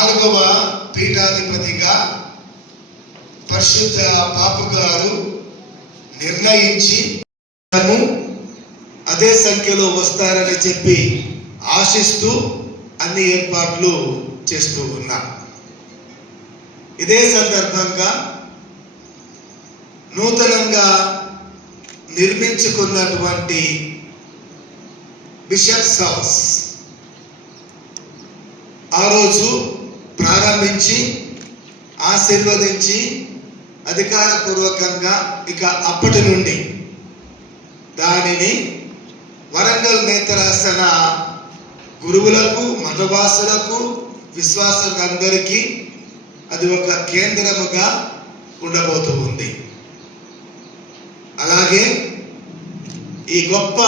4వ పీఠాధిపతిగా పరిశుద్ధ పాపు గారు నిర్ణయించి అదే సంఖ్యలో వస్తారని చెప్పి ఆశిస్తూ అన్ని ఏర్పాట్లు చేస్తూ ఉన్నారు. ఇదే సందర్భంగా నూతనంగా నిర్మించుకున్నటువంటి బిషప్స్ హౌస్ ఆ రోజు ప్రారంభించి ఆశీర్వదించి అధికారపూర్వకంగా ఇక అప్పటి నుండి దానిని వరంగల్ నేత్రాసన గురువులకు, మఠవాసులకు, విశ్వాసులందరికీ అది ఒక కేంద్రముగా ఉండబోతూ ఉంది. అలాగే ఈ గొప్ప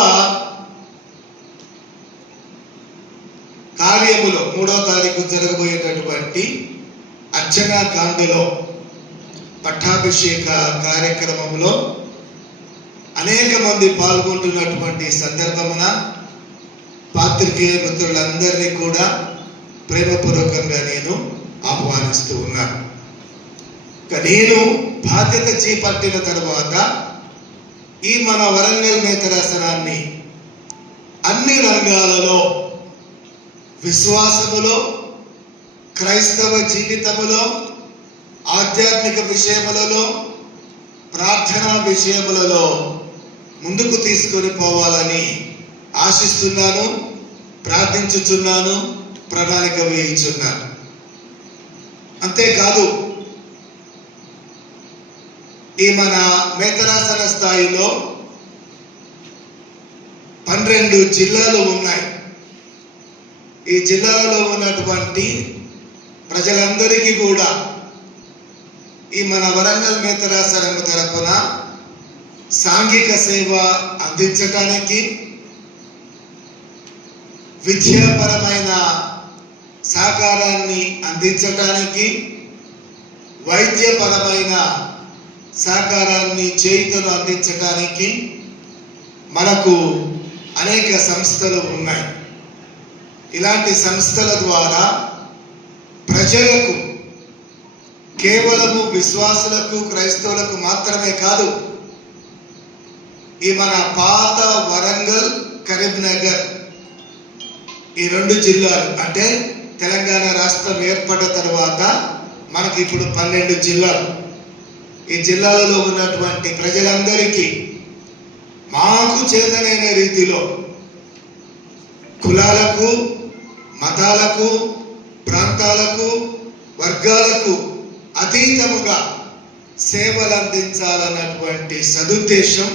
కార్యములో 3వ తారీఖు జరగబోయేటటువంటి అర్చనా కాండలో పట్టాభిషేక కార్యక్రమంలో అనేక మంది పాల్గొంటున్నటువంటి సందర్భమున పాత్రికేయ మిత్రులందరినీ కూడా ప్రేమపూర్వకంగా నేను ఆహ్వానిస్తూ ఉన్నాను. నేను బాధ్యత చేపట్టిన తర్వాత ఈ మన వరంగల్ నేత్రాసనాన్ని అన్ని రంగాలలో, విశ్వాసములో, క్రైస్తవ జీవితములో, ఆధ్యాత్మిక విషయములలో, ప్రార్థనా విషయములలో ముందుకు తీసుకొని పోవాలని ఆశిస్తున్నాను, ప్రార్థించుచున్నాను, ప్రణాళిక వేయించున్నాను. అంతేకాదు ఈ మన మేతరాసన స్థాయిలో 12 జిల్లాలు ఉన్నాయి. ఈ జిల్లాలలో ఉన్నటువంటి ప్రజలందరికీ కూడా ఈ మన వరంగల్ మేతరాసనం తరపున సాంఘిక సేవ అందించడానికి, విద్యాపరమైన సహకారాన్ని అందించడానికి, వైద్యపరమైన సహకారాన్ని, చేయుతను అందించడానికి మనకు అనేక సంస్థలు ఉన్నాయి. ఇలాంటి సంస్థల ద్వారా ప్రజలకు, కేవలము విశ్వాసులకు, క్రైస్తవులకు మాత్రమే కాదు, ఈ మన పాత వరంగల్, కరీంనగర్ ఈ 2 జిల్లాలు, అంటే తెలంగాణ రాష్ట్రం ఏర్పడిన తర్వాత మనకి ఇప్పుడు 12 జిల్లాలు. ఈ జిల్లాలలో ఉన్నటువంటి ప్రజలందరికీ మాకు చేతనైన రీతిలో కులాలకు, మతాలకు, ప్రాంతాలకు, వర్గాలకు అతీతముగా సేవలు అందించాలన్నటువంటి సదుద్దేశం,